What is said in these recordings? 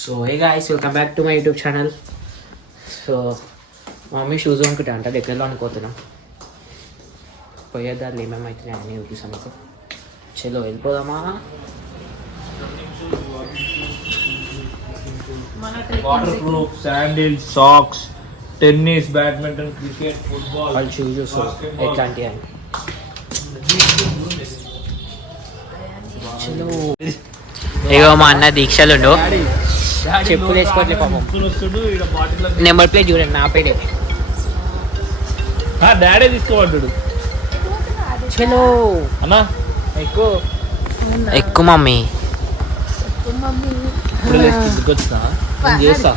So hey guys, welcome back to my YouTube channel. So మా mummy shoes కొనుక్కుంటా అంట, దగ్గరలో అనుకోతున్నాం. పోయేదారులు ఏమేమవుతున్నాయి అన్నీ చూపిస్తాం మీకు. చలో వెళ్ళిపోదామా. Water proof sandals, socks, tennis, badminton, cricket, football వాళ్ళు షూస్ ఎట్లాంటివి అని. చలో ఇగో మా అన్న దీక్షలుండు, చెప్పులు వేసుకోవట్లే పాపం. నెంబర్ ప్లేట్ చూడండి, నా పేడే. డాడీ తీసుకోమంటాడు. చలో అన్నా ఎక్కువ ఎక్కువ మమ్మీ. ఇప్పుడు వచ్చినా చేస్తా.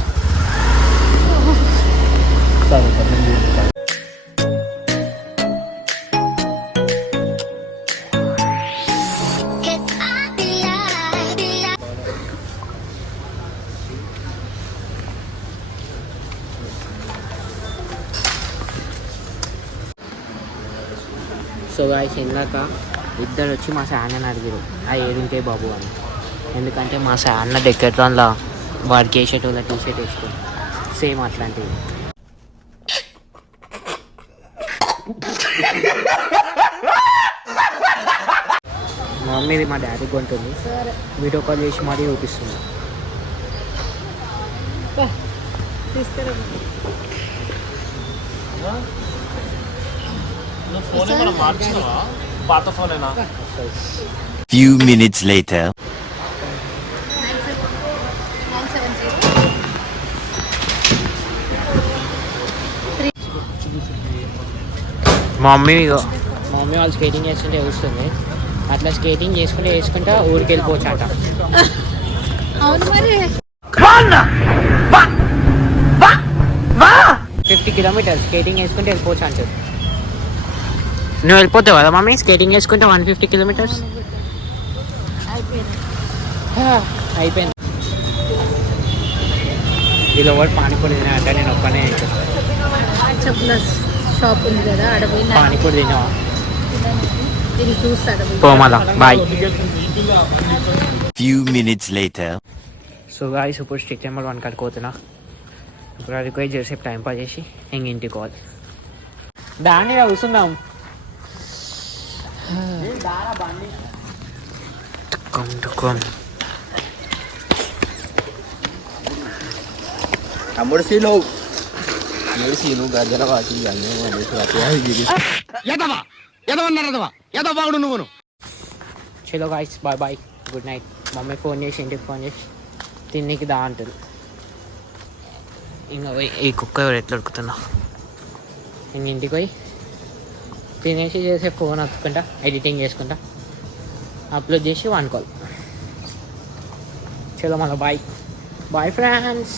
సో గాయ్స్, ఇందాక ఇద్దరు వచ్చి మా సాన్నని అడిగారు ఆ ఏడుంటే బాబు అని. ఎందుకంటే మా సాన్న డెక్కట్రాన్లో వాడికి వేసేటోళ్ళ టీ షర్ట్ వేసుకో సేమ్ అట్లాంటివి. మా మమ్మీది మా డాడీ కొంటుంది, వీడియో కాల్ చేసి మరీ చూపిస్తుంది. పాత ఫోనేనా? Few minutes later. మా మమ్మీ వాళ్ళు స్కేటింగ్ చేస్తుంటే వేస్తుంది. అట్లా స్కేటింగ్ వేసుకుంటా ఊరికి వెళ్ళిపోవచ్చు అంట. 50 కిలోమీటర్స్ స్కేటింగ్ వేసుకుంటే వెళ్ళిపోవచ్చు అంటారు. నువ్వు వెళ్ళిపోతావు కదా మమ్మీ స్కేటింగ్ వేసుకుంటే 150 కిలోమీటర్స్? అయిపోయింది. వీళ్ళు ఒకటి పానీపూరి తినా అంటే నేను ఒక్కనే చెప్పుల షాప్ ఉంది కదా, ఆడ పోయి పానీపూరి తిన్నావా? ఇది చూస్తాడు. పోమలా బాయ్. Few minutes later. So guys, ఇప్పుడు స్ట్రీట్ నెంబర్ 1 కట్టుకోతున్నా. ఇప్పుడు అది పోయి జరసేపు టైం పాస్ చేసి ఇంటికి పోవాలి. దాన్ని కూర్చుందాం. తమ్ముడు సీను సీను గజల వాటి నువ్వు. చలో guys, bye bye, good night. Mummy phone చేసి ఇంటికి ఫోన్ చేసి తిన్నికి దా అంటుంది. ఇంకా పోయి ఈ కుక్క ఎవరు ఎట్లా ఉడుకుతున్నా ఇంక ఇంటికి పోయి తినేసి చేసే ఫోన్ అతుక్కుంటా, ఎడిటింగ్ చేసుకుంటా, అప్లోడ్ చేసి వండుకోవాలి. చలో మళ్ళీ బాయ్ బాయ్ ఫ్రెండ్స్.